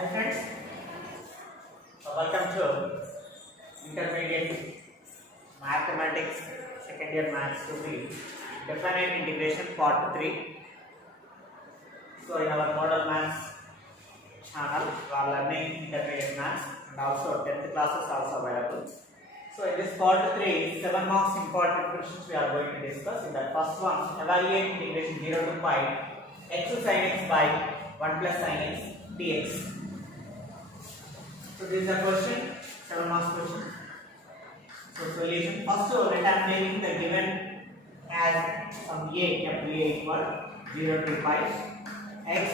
Hi friends, welcome to Intermediate Mathematics Second Year Maths 2 Definite Integration Part 3. So in our Model Maths channel, we are learning Intermediate Maths and also 10th classes also available. So in this Part 3, 7 marks important questions we are going to discuss. In the first one, evaluate integration 0 to pi x sin x by 1 plus sin x dx. So this is a question, 7 marks question. So solution, first let us name the given as some a, capital A equal 0 to pi x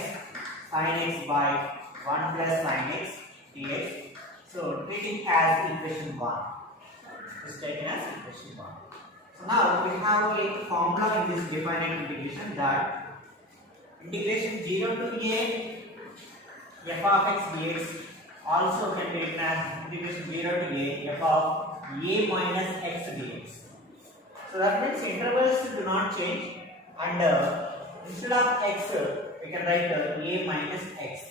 sin x by 1 plus sin x dx. So treat it as equation 1. It's taken as equation 1. So now we have a formula in this definite integration that integration 0 to a f of x dx also can be written as integration 0 to a f of a minus x dx. So that means intervals do not change, and instead of x we can write a minus x.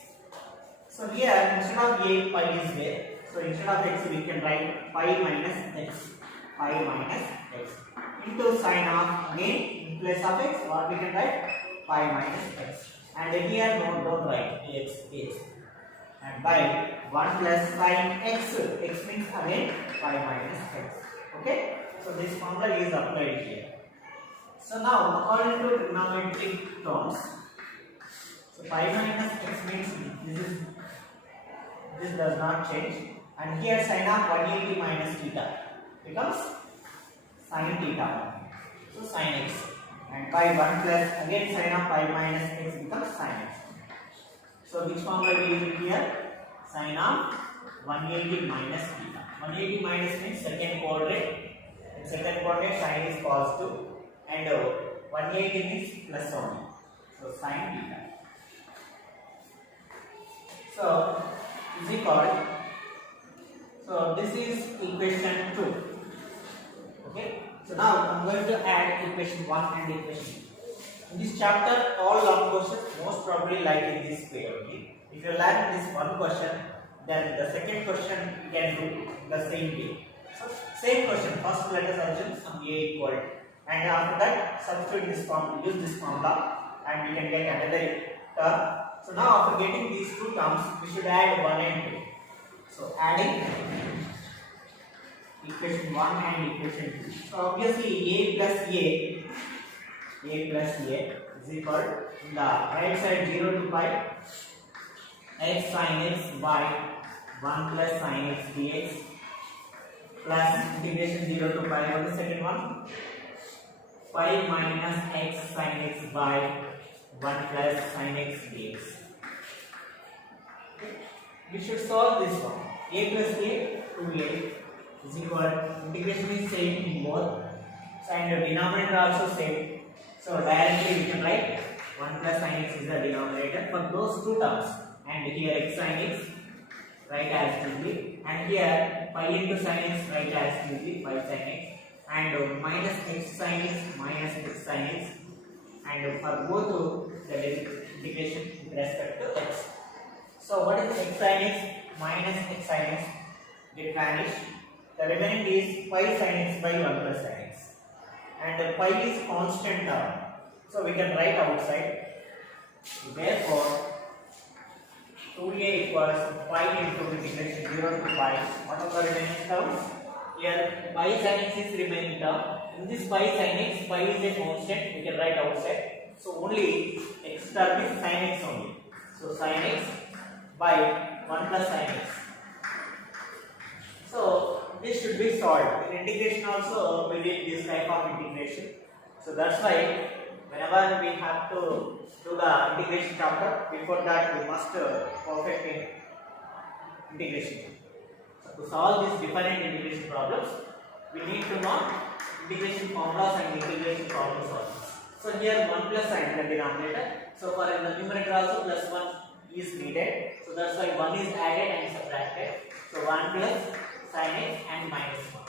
So here instead of a, pi is there. So instead of x we can write pi minus x into sine of, again in place of x what we can write pi minus x, and here don't write x. And by 1 plus sin x means again pi minus x. Okay, so this formula is applied here. So now according to trigonometric terms, so pi minus x means this does not change, and here sin of 180 minus theta becomes sin theta, so sin x, and by 1 plus again sin of pi minus x becomes sin x. So which formula we use here? Sin of 180 minus theta. 180 minus means second quadrant. In second quadrant sin is positive, and 180 means plus only. So sin theta. So is equal. So this is equation 2. Okay. So now I am going to add equation 1 and equation 2. In this chapter, all long questions most probably like in this way only. If you learn this one question, then the second question you can do the same way. So same question. First let us assume some a equal, and after that substitute this form, use this formula, and we can get another term. So now after getting these two terms, we should add 1 and 2. So adding equation 1 and equation 2. So obviously a plus a is equal to the right side 0 to pi x sin x by 1 plus sin x dx plus integration 0 to pi. What is the second one? Pi minus x sin x by 1 plus sin x dx. Okay. We should solve this one. A plus a 2a is equal, integration is same in both, and the denominator also same. So directly we can write 1 plus sin x is the denominator for those two terms, and here x sin x write as 2b, and here pi into sin x write as 2b pi sin x, and minus x sin x, and for both the integration with respect to x. So what is x sin x minus x sin x? Get vanished. The remaining is pi sin x by 1 plus sin x, and pi is constant term, so we can write outside. Therefore 2a equals pi into integration 0 to pi. What are the remaining terms? Here pi sin x is remaining term. In this pi sin x, pi is a constant, we can write outside. So only x term is sin x only. So sin x by 1 plus sin x. So this should be solved. In integration also we did this type of integration. So that's why whenever we have to do the integration chapter, before that we must perfect in integration. So to solve these different integration problems, we need to know integration formulas and integration problem solvers. So here 1 plus sign in the denominator. So for the numerator also plus 1 is needed. So that's why 1 is added and subtracted. So 1 plus sin x and minus 1.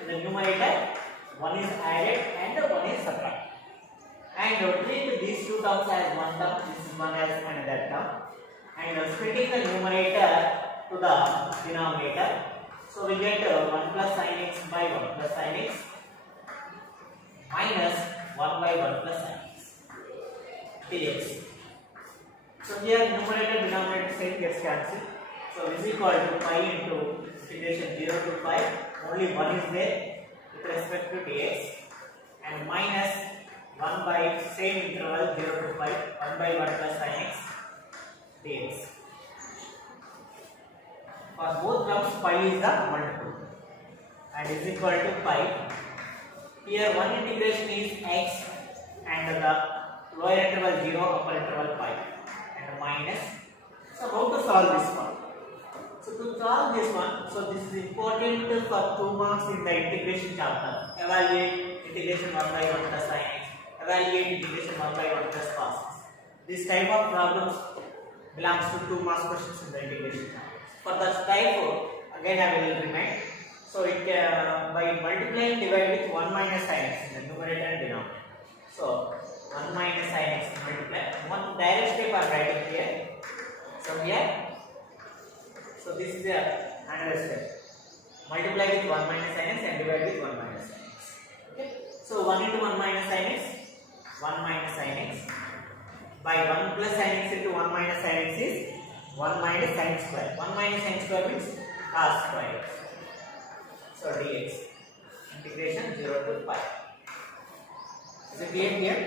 In the numerator 1 is added and 1 is subtracted. And treat these two terms as one term, this is one as another term. and splitting the numerator to the denominator. So we get 1 plus sin x by 1 plus sin x minus 1 by 1 plus sin x dx. So here numerator denominator same gets cancelled. So is equal to pi into integration 0 to pi. Only 1 is there with respect to dx, and minus 1 by same interval 0 to pi 1 by 1 plus sin x dx. For both terms pi is the multiple and is equal to pi. Here one integration is x and the lower interval 0, upper interval pi, and minus. So how to solve this one? So to solve this one, so this is important for 2 marks in the integration chapter. Evaluate integration 1 by 1 plus sin x. Evaluate integration 1 by 1 plus cos x. This type of problems belongs to 2 marks questions in the integration chapter. For that type, again I will remind. So it by multiplying divide with 1 minus sin x in the numerator and denominator. So 1 minus sin x multiply. One direct step I am writing here. So here, so this is the another step. Multiply with 1 minus sin x and divide with 1 minus sin x. Okay. So 1 into 1 minus sin x, 1 minus sin x. By 1 plus sin x into 1 minus sin x is 1 minus sin square. 1 minus sin square means cos square. So dx integration 0 to pi. Is it clear here?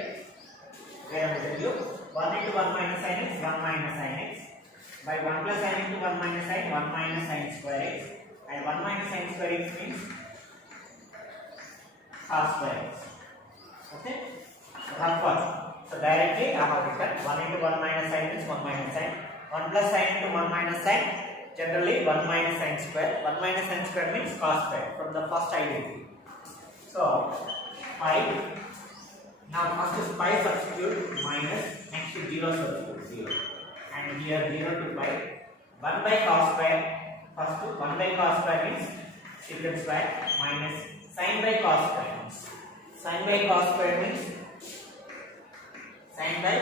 Where I will tell you 1 into 1 minus sin x, 1 minus sin x. By 1 plus sin into 1 minus sin, 1 minus sin square x, and 1 minus sin square x means cos square x. Okay? So directly I have written 1 into 1 minus sin is 1 minus sin. 1 plus sin into 1 minus sin, generally 1 minus sin square. 1 minus sin square means cos square from the first identity. So pi. Now first is pi substitute minus, next to 0 substitute 0. And here 0 to pi. 1 by cos square. First 1 by cos square means secant square minus sin by cos square means. Sin by cos square means sin by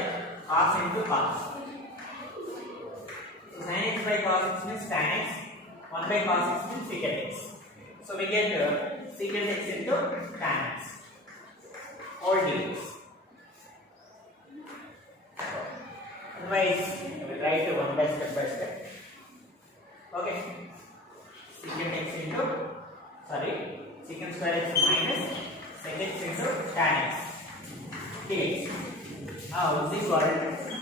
cos into cos. Sin x by cos x means tan x. 1 by cos x means secant x. So we get secant x into tan x. All dx. Otherwise, we will write one by step by step. Okay. Secant x into, secant square x minus secant x into tan x dx. Now this is what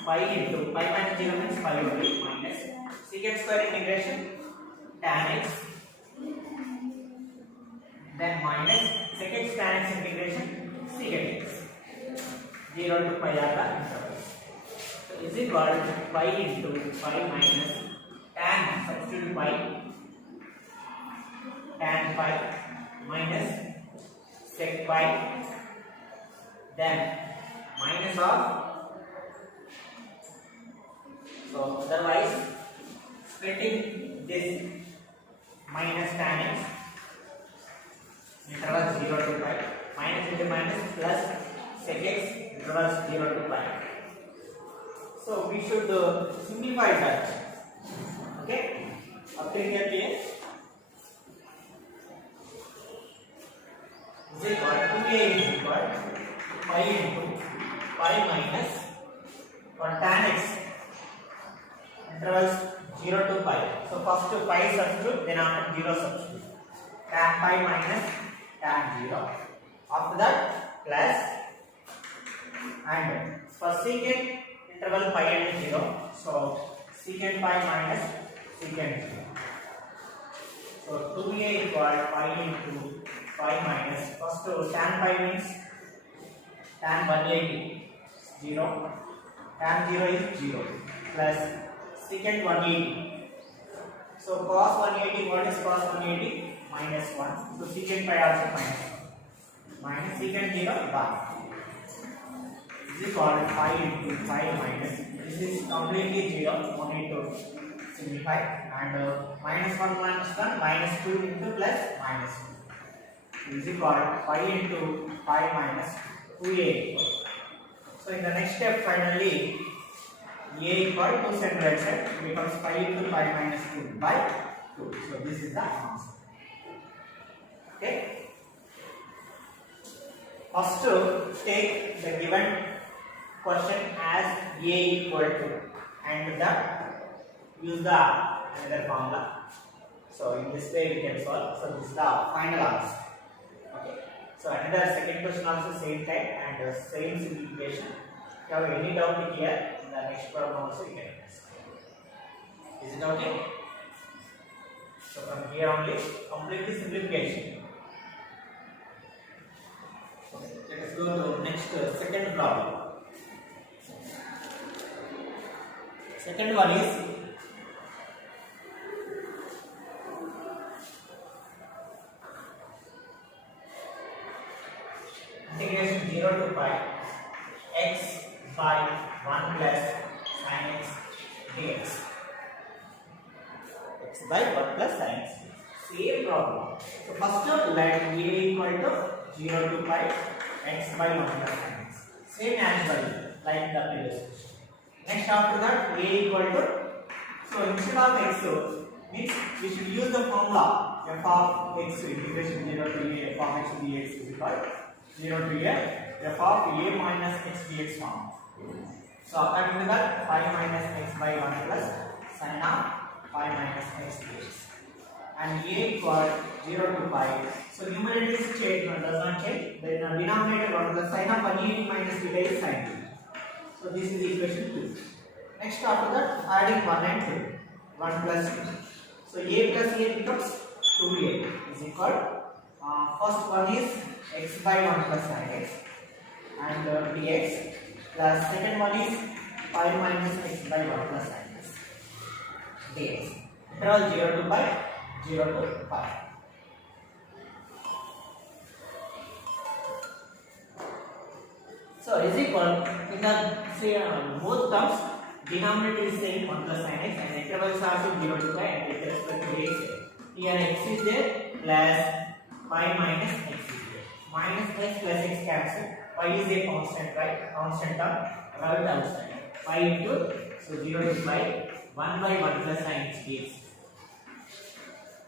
pi into pi minus 0 means pi only minus secant square integration tan x, then minus secant tan x integration secant x. 0 to pi are the intervals. So is equal to pi into pi minus tan, substitute pi, tan pi minus sec pi, then minus of. So otherwise splitting this minus tan x interval 0 to pi, minus into minus plus sec x interval 0 to pi. So we should simplify that. Okay, up to here clear? Is equal to a is equal to pi into pi minus or tan x intervals 0 to pi. So first to pi substitute, then after 0 substitute. Tan pi minus tan 0. After that plus, and for secant interval pi and 0. So secant pi minus secant 0. So 2a equal pi into pi minus, first to tan pi means tan 180 0, tan 0 is 0 plus secant 180. So cos 180, what is cos 180? Minus 1. So secant pi also minus 1. Minus secant 0, 1. This is called pi into pi minus. This is completely 0. No need to simplify. And minus 1 minus 1, minus 2 into plus minus 2. This is called pi into pi minus 2a. So in the next step, finally, a equal to send right side becomes pi into pi minus 2 by 2. So this is the answer. Okay. First, take the given question as a equal to and use the another formula. So in this way we can solve. So this is the final answer. Okay. So another second question also same type and same simplification. If you have any doubt here, in the next problem also you can ask. Is it okay? So from here only complete the simplification. Okay. Let us go to next second problem. Second one is integration 0 to pi x by 1 plus sin x dx. X by 1 plus sin x. Same problem. So first let a equal to 0 to pi x by 1 plus sin x. Same as well like the previous question. Next after that a equal to, so instead of x means we should use the formula f of x integration 0 to a f of x dx is equal 0 to a f of a minus x dx form. So according to that 5 minus x by 1 plus sin of 5 minus x dx and a equal 0 to pi. So numerator is changed, does not change. Then denominator 1 plus sin of 180 minus theta is sin theta. So this is equation 2. Next after that adding 1 and 2. 1 plus 2. So a plus a becomes 2a is equal. First one is x by 1 plus sin x and dx plus second one is 5 minus x by 1 plus sin x dx. Interval 0 to pi, 0 to pi. So is equal in the both terms denominator is same 1 plus sin x and interval is also 0 to pi and with respect to x. Here x is there plus 5 minus x is there. Minus x plus x cancel. Y is a constant, right? Constant term right outside. 5 into so 0 to pi 1 by 1 plus sin x dx.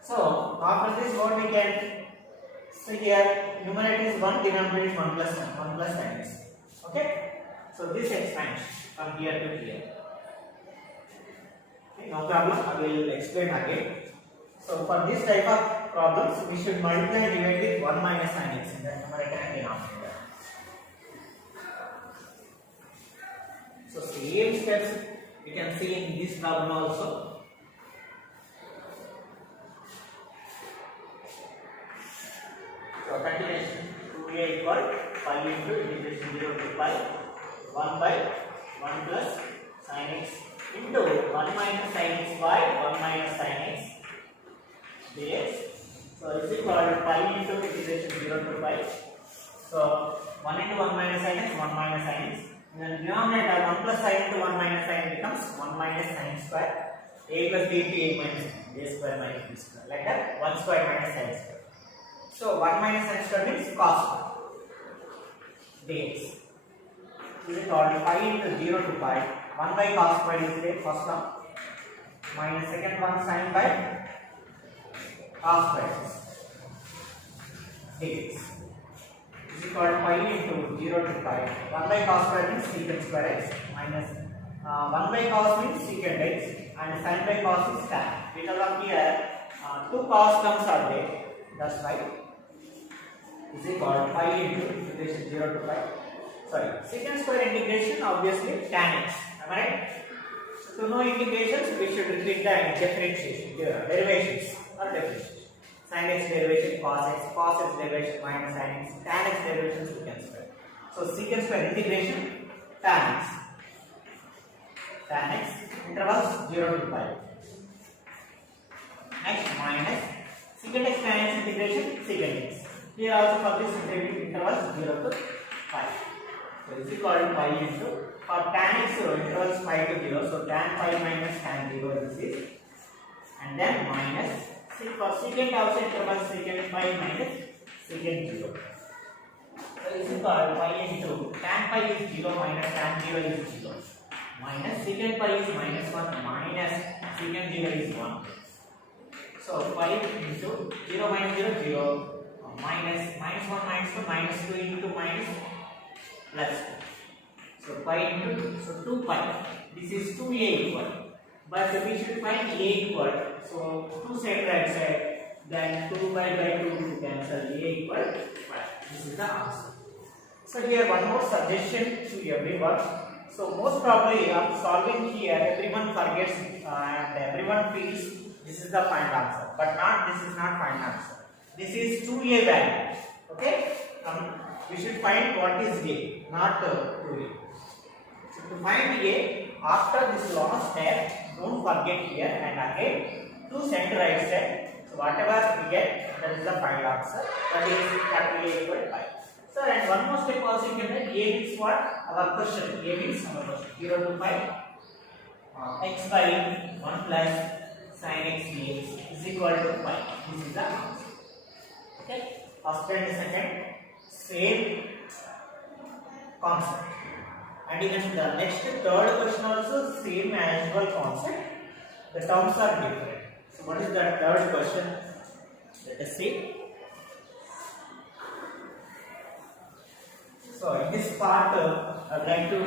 So after this what we can see here numerator is 1, denominator is 1 plus sin x. Okay, so this expansion from here to here. Okay, no problem. I will explain again. So for this type of problems, we should multiply and divide with 1 minus sin x in the numerator and denominator. So same steps we can see in this problem also. So continuation 2a equal pi into integration 0 to pi 1 by 1 plus sin x into 1 minus sin x by 1 minus sin x dx. So is equal to pi into integration 0 to pi. So 1 into 1 minus sin x, 1 minus sin x. Then denominator 1 plus sin into 1 minus sin becomes 1 minus sin square. A plus b into a minus a square minus b square. Like that 1 square minus sin square. So 1 minus sin square means cos square dx. Is equal to pi into 0 to pi. 1 by cos square is the first term minus second one sin by cos square dx is equal to pi into 0 to pi. 1 by cos square means secant square x minus 1 by cos means secant x and sin by cos is tan. Because of here 2 cos terms are there. That's right. Is equal to pi into integration 0 to pi. Sorry, secant square integration obviously tan x. Am I right? So to know integrations, we should treat the differentiation, derivations or differentiation. Sin x derivation, cos x derivation minus sin x, tan x derivation, secant square. So secant square integration, tan x intervals 0 to pi. Next minus secant x tan x integration, secant x. Here also for this intervals 0 to pi. So this is called pi into for tan x intervals pi to 0. So tan pi minus tan 0 this is, and then minus for secant also intervals secant pi minus secant 0. So this is called pi into tan pi is 0 minus tan 0 is 0. minus secant pi is minus 1 minus secant 0 is 1. So 5 into 0 minus 0 0 minus 1 minus 2 minus 2 into minus plus 2. So pi into 2. So 2 pi. This is 2a equal. But we should find a equal. So 2 side right side. Then 2 pi by 2 to cancel a equal 5. This is the answer. So here one more suggestion to everyone. So most probably after solving here, everyone forgets and everyone feels this is the final answer. But not, this is not final answer. This is 2a value. Okay? We should find what is a, not 2a. So to find a, after this last step, don't forget here and again to center right side. So whatever we get, that is the final answer. That is capital A equal 5. So and one more step also you can write. A means what? Our question. A means our question. 0 to 5 x by 1 plus sin x dx is equal to 5. This is the answer. Okay. First and second same concept. And even the next third question also same as well concept. The terms are different. So what is the third question? Let us see. So in this part, I would like to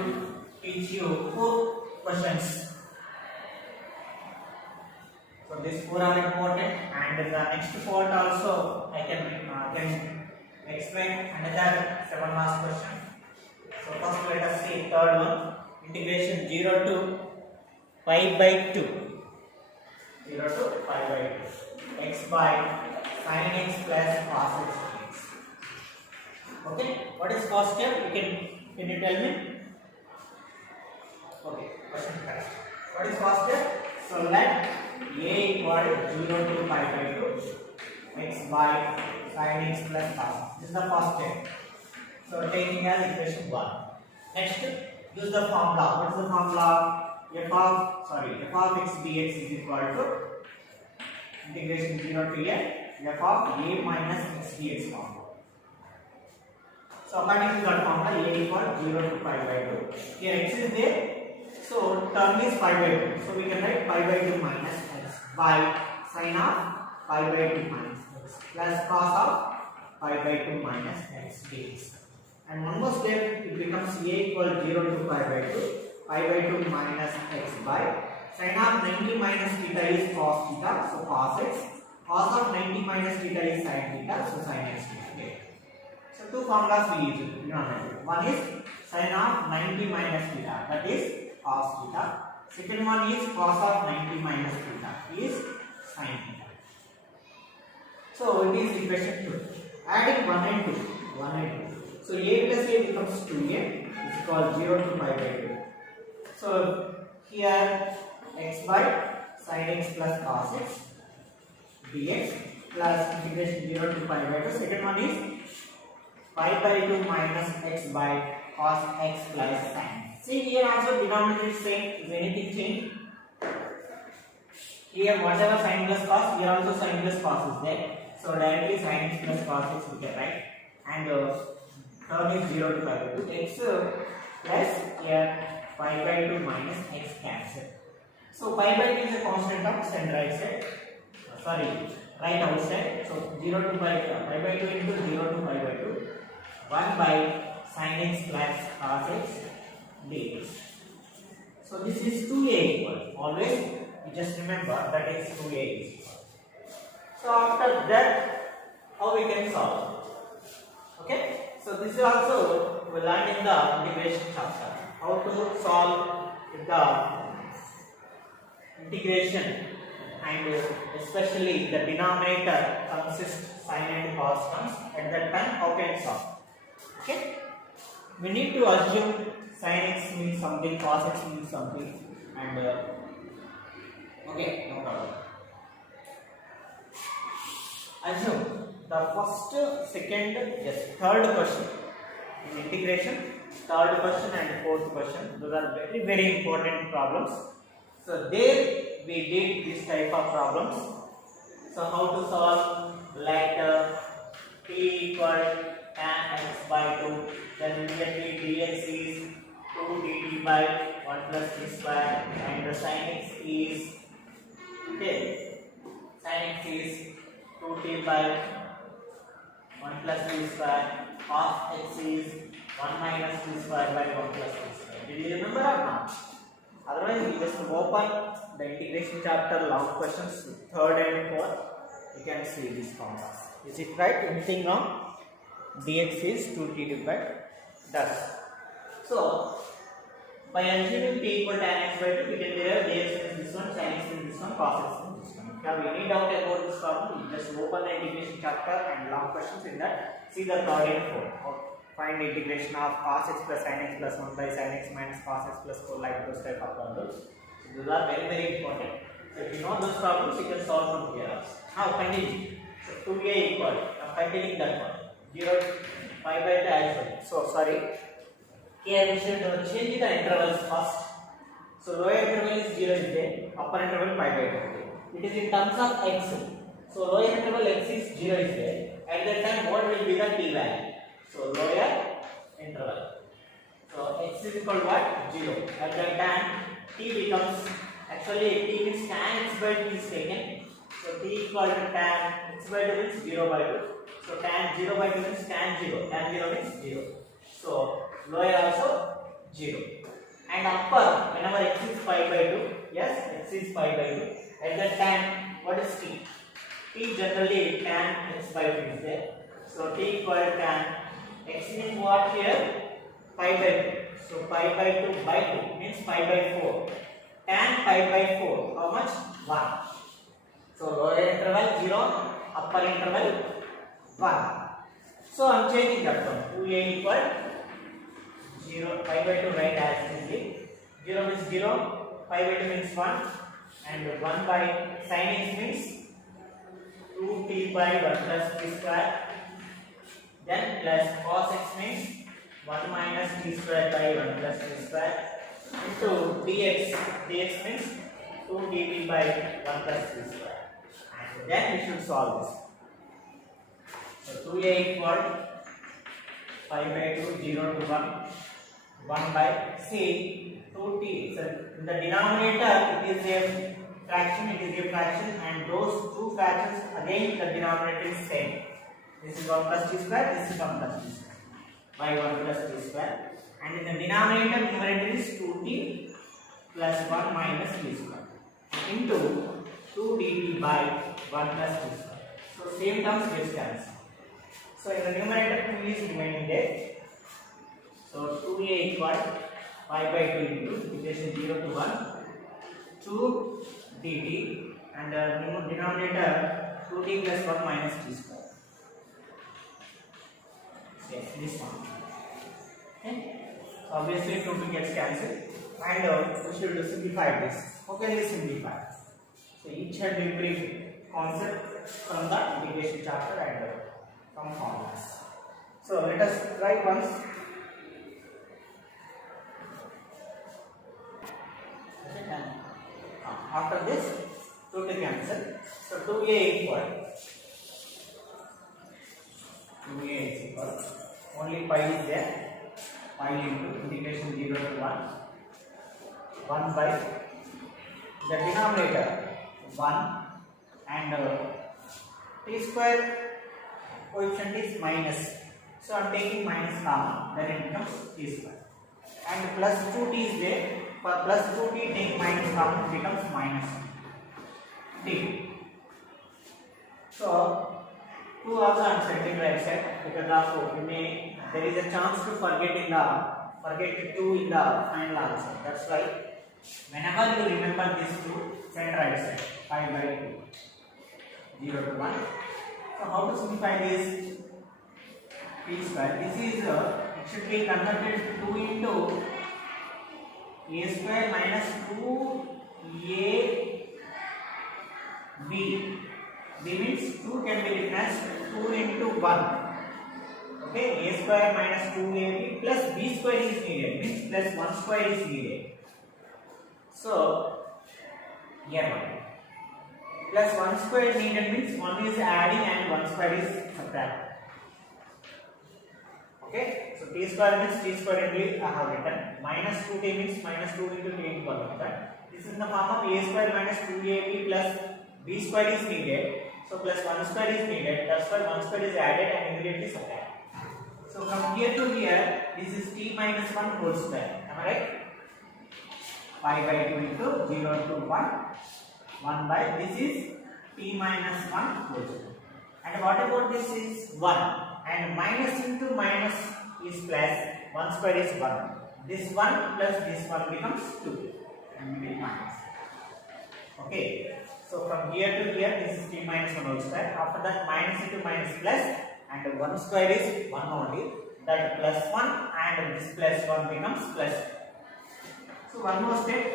teach you 4 questions. So these 4 are important, and the next part also I can explain another 7 last question. So first let us see third one. Integration 0 to pi by 2. 0 to pi by 2. X by sin x plus cos x. Okay, what is first step? Can you tell me? Okay, question correct. What is first step? So let a equal 0 to pi by 2 x by sin x plus cos. This is the first step. So taking as equation 1. Next, use the formula. What is the formula? f of x dx is equal to integration 0 to a f of a minus x dx formula. So according to that formula, a equal 0 to pi by 2. Here x is there, so term is pi by 2. So we can write pi by 2 minus x by sin of pi by 2 minus x plus cos of pi by 2 minus x dx. And one more step, it becomes a equal 0 to pi by 2 minus x by sin of 90 minus theta is cos theta, so cos x. Cos of 90 minus theta is sin theta, so sin x theta. So two formulas we use. One is sin of 90 minus theta, that is cos theta. Second one is cos of 90 minus theta, is sin theta. So it is equation 2. Adding 1 and 2. So a plus a becomes 2a is equal 0 to pi by 2. So here x by sin x plus cos x dx plus integration 0 to pi by 2. Second one is pi by 2 minus x by cos x plus sin. See here also denominator is same. Is anything changed? Here whatever sin plus cos, here also sin plus cos is there. So directly sin x plus cos x we can write. And term is 0 to pi by 2. X plus here pi by 2 minus x cancel. So pi by 2 is a constant of center right side. Right outside. So 0 to pi by 2 into 0 to pi by 2. 1 by sin x plus cos x dx. So this is 2a equal. Always you just remember that is 2a is equal. So after that, how we can solve? Okay. So this is also we learned in the integration chapter. How to solve the integration, and especially the denominator consists sin and cos terms. At that time, how can solve? Okay, we need to assume sin x means something, cos x means something, and okay, no problem. Assume the first, second, third question in integration, third question and fourth question. Those are very, very important problems. So there we did this type of problems. So how to solve? Let t equal tan x by 2, then immediately dx is 2 2 dt by 1 plus t square, and the sin x is, okay, sin x is 2t by 1 plus t square, cos x is 1 minus t square by 1 plus t square. Did you remember or not? Otherwise, you just open the integration chapter long questions 3rd and 4th. You can see these formulas. Is it right? Anything wrong? Dx is 2t divided thus. So, by assuming t equal to tan x by 2, we can derive dx is this one, sin x is this one, cos x is this one. If you have any doubt about this problem, you just open the integration chapter and long questions in that. See the 3rd and 4th. Find the integration of cos x plus sin x plus 1 by sin x minus cos x plus 4, like those type of problems. So those are very, very important. So if you know those problems, you can solve from here. Now continue. So 2a equal, now continuing that one. 0 pi by 2 as well. So sorry. Here we should change the intervals first. So lower interval is 0 is there, upper interval pi by 2. It is in terms of x. So lower interval x is 0 is there. At that time, what will be the t value? So lower interval. So x is equal to what? 0. At that time, t becomes, actually t means tan x by 2 is taken. So t equal to tan x by 2 means 0 by 2. So tan 0 by 2 means tan 0. Tan 0 means 0. So lower also 0. And upper, whenever x is pi by 2, yes, x is pi by 2. At that time, what is t? T generally tan x by 2 is there. So t equal to tan x means what here? Pi by 2. So pi by 2 by 2 means pi by 4. Tan pi by 4, how much? 1. So lower interval 0, upper interval 1. So I am changing that one. 2a equal 0, pi by 2 right as simply. 0 means 0, pi by 2 means 1, and 1 by sin x means 2t by 1 plus t square. Then plus cos x means 1 minus t square by 1 plus t square into dx. Dx means 2 dt by 1 plus t square. And then we should solve this. So 2a equal pi by 2, 0 to 1, 1 by c 2t. So in the denominator it is a fraction, and those two fractions again the denominator is same. This is 1 plus t square, this is 1 plus t square by 1 plus t square, and in the denominator numerator is 2t plus 1 minus t square into 2 dt by 1 plus t square. So same terms gets cancelled. So in the numerator 2 is remaining there. So 2a equal pi by 2 into integration 0 to 1 2 dt, and the denominator 2t plus 1 minus t square. Yes, this one. Okay. So obviously 2 gets cancelled, and we should simplify this. Okay, let's simplify. So each and every concept from the integration chapter and from formulas. So let us try once. After this, 2 to cancel. So 2a equal. 2a is equal. Only pi is there. Pi into integration 0 to 1. 1 by the denominator 1, and t square coefficient is minus. So I am taking minus common, then it becomes t square. And plus 2t is there. For plus 2t, take minus common, it becomes minus t. So 2 also I am setting right side, because of there is a chance to forget 2 in the final answer. That's why whenever you remember this 2, send right side, pi by 2, 0 to 1. So how to simplify this? T square. This is it should be converted to 2 into a square minus 2ab. B means 2 can be written as 2 into 1. Okay, a square minus 2ab plus b square is needed, means plus 1 square is needed. So here 1 plus 1 square needed means 1 is adding and 1 square is subtracting. Okay, so t square means t square only I have written. Minus 2t means minus 2 into t into 1 method. This is in the form of a square minus 2ab plus b square is needed. So plus 1 square is needed. That's why 1 square is added and immediately subtracted. So from here to here, this is t minus 1 whole square. Am I right? Pi by 2 into 0 to 1. 1 by this is t minus 1 whole square. And what about this is 1? And minus into minus is plus. 1 square is 1. This 1 plus this 1 becomes 2. And we will minus. Okay. So from here to here, this is t minus 1 whole square. After that, minus into minus plus. And 1 square is 1 only. That plus 1 and this plus 1 becomes plus 2. So one more step.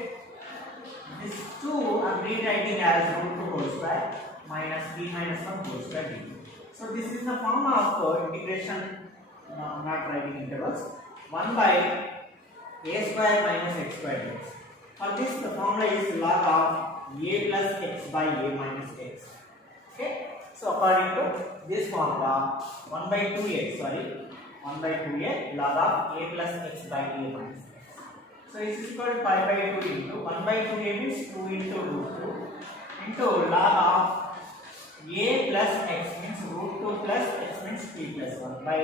This 2 I am rewriting as root 2 whole square minus b minus 1 whole square dt. So this is the form of integration, not writing intervals. 1 by a square minus x square dx. For this the formula is log of a plus x by a minus x. Okay. So according to this formula, 1 by 2a, 1 by 2a log of a plus x by a minus x. So it is equal to pi by 2 into 1 by 2a means 2 into root 2 into log of a plus x means root 2 plus x means t plus 1 by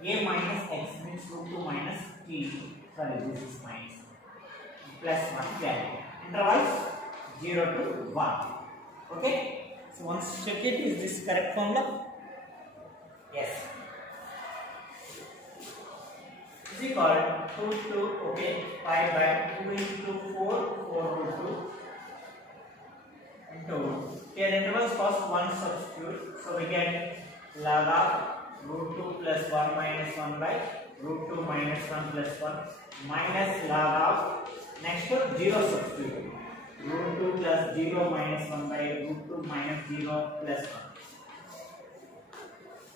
a minus x means root 2 minus t. This is minus plus 1 value. Intervals 0 to 1. Okay. So once check it, is this correct formula? Yes. Is equal to okay, pi by 2 into 4 root 2 into here intervals first 1 substitute. So we get log of root 2 plus 1 minus 1 by root 2 minus 1 plus 1 minus log of next 0 substitute. Root 2 plus 0 minus 1 by root 2 minus 0 plus 1.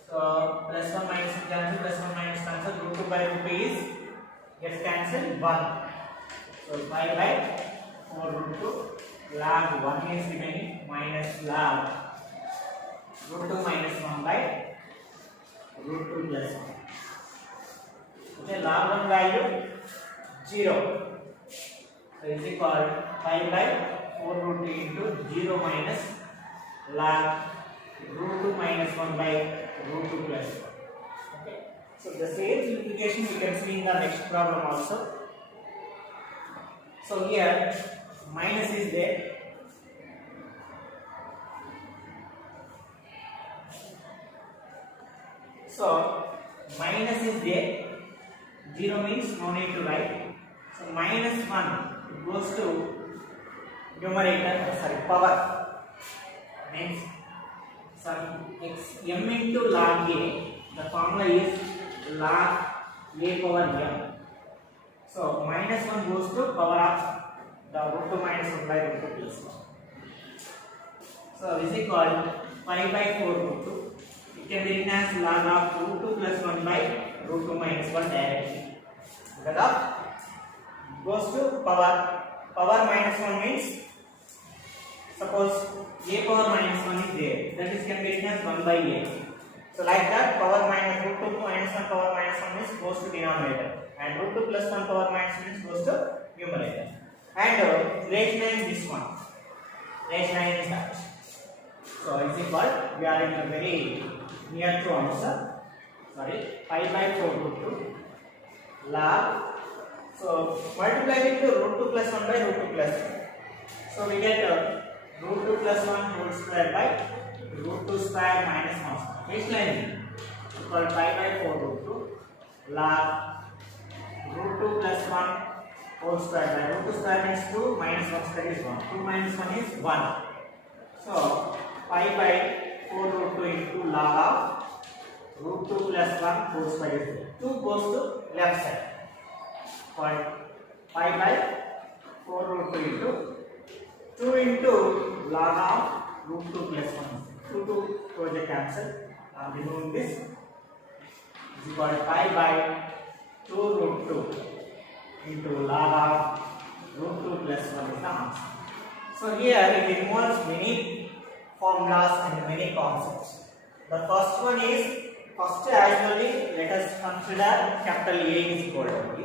So plus 1 minus 1 cancel, plus 1 minus cancel, root 2 by root 2 is gets cancelled 1. So pi by 4 root 2 log 1 is remaining minus log root 2 minus 1 by root 2 plus 1. Okay, log 1 value 0. So is equal pi by 4 root 2 into 0 minus log root 2 minus 1 by root 2 plus 1. Okay. So the same simplification we can see in the next problem also. So here minus is there. So minus is there. 0 means no need to write. So minus 1 goes to numerator, power means some x m into log a. The formula is log a power m. So minus 1 goes to power of the root 2 minus 1 by root 2 plus 1. So is equal 5 by 4 root 2. It can be written as log of root 2 plus 1 by root 2 minus 1 directly. Because of goes to power minus 1 means suppose a power minus 1 is there, that is can be written as 1 by a. So like that, power minus root 2 minus 1 power minus 1 means goes to denominator, and root 2 plus 1 power minus 1 means goes to numerator. And rationalize this one, rationalize that. So it's equal, we are in a very near to answer. Pi by 4 root 2 log. So multiply with root 2 plus 1 by root 2 plus 1. So we get root 2 plus 1 whole square by root 2 square minus 1 square. Baseline equal pi by 4 root 2 log root 2 plus 1 whole square by root 2 square means 2 minus 1 square is 1. 2 minus 1 is 1. So pi by 4 root 2 into log of root 2 plus 1 whole square is 2 goes to left side. Pi by 4 root 2 into 2 into log of root 2 plus 1. 2 project cancel. I am removing this. Is equal to pi by 2 root 2 into log of root 2 plus 1 is the answer. So here it involves many formulas and many concepts. The first one is First, actually, let us consider capital A is equal to B.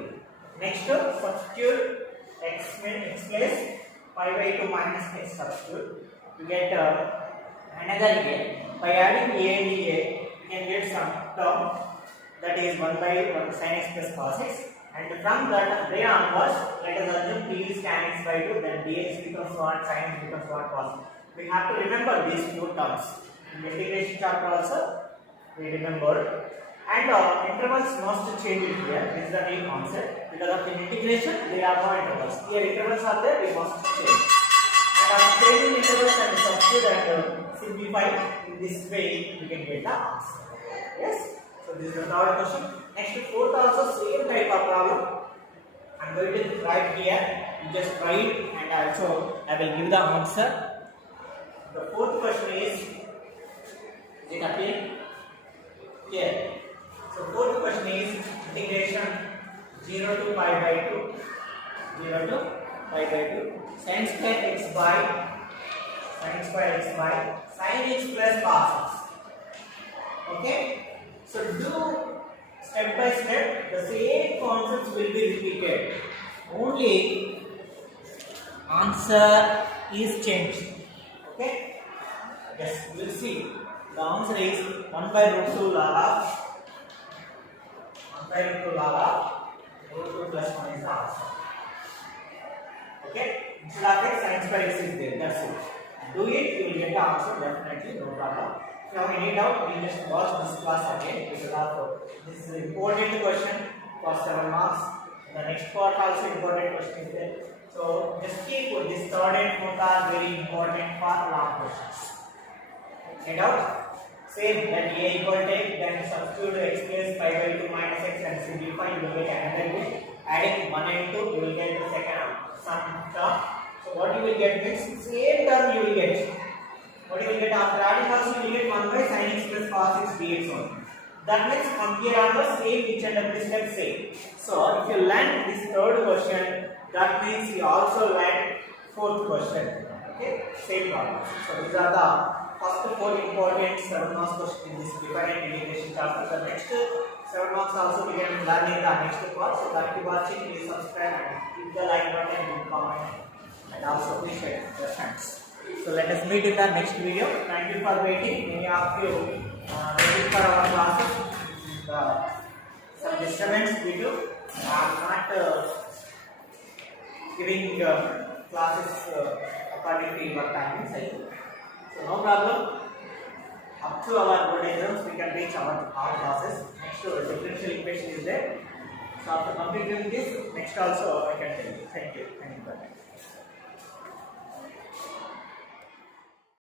Next, substitute x place pi by 2 minus x substitute. You get another A. By adding A and A, you can get some term that is 1 by 1 sin x plus cos x. And from that day onwards, let us assume t is tan x by 2, then dx becomes what, sin x becomes what, cos x. We have to remember these two terms. In the integration chapter also, we remember. And intervals must change it here. This is the main concept. Because of in integration, there are no intervals. Here intervals are there, we must change. And after changing intervals and substitute and simplify in this way, we can get the answer. Yes? So this is the third question. Next, fourth also same type of problem. I am going to write here. You just write and also I will give the answer. The fourth question is it appear here? So fourth question is integration 0 to pi by 2, 0 to pi by 2, sin square x by sin x plus cos x. Okay. So do step by step, the same concepts will be repeated. Only answer is changed. Okay? Yes, you will see. The answer is 1 by root 2 log root 2 plus 1 is the answer. Okay? Instead of x, sin square x is there. That's it. Do it, you will get the answer definitely, no problem. If you have any doubt, you just watch this class again because of this is an important question for 7 marks. The next part also important question is there. So just keep this third and fourth are very important for long questions. Get out? Same that a equal to, then substitute x plus pi by 2 minus x and simplify, you will get another way. Adding 1 and 2, you will get the second some term. So what you will get means same term you will get. What you will get after adding also you will get 1 by sin x plus cos x dx only. That means from here onwards same each and every step same. So if you learn this third question, that means you also learn fourth question. Okay, same problem. So these are the first 4 important 7 marks questions in this different integration chapter. The next 7 marks also we can learn in the next part. So thank you for watching. Please subscribe and hit the like button and comment and also please share your friends. So let us meet in the next video. Thank you for waiting. Many of you waiting for our classes. Some disturbance due to I am not giving classes according to your timing. So no problem. Up to our board exams, we can reach our classes. Next, differential equation is there. So after completing this, next also I can tell you. Thank you. Thank you.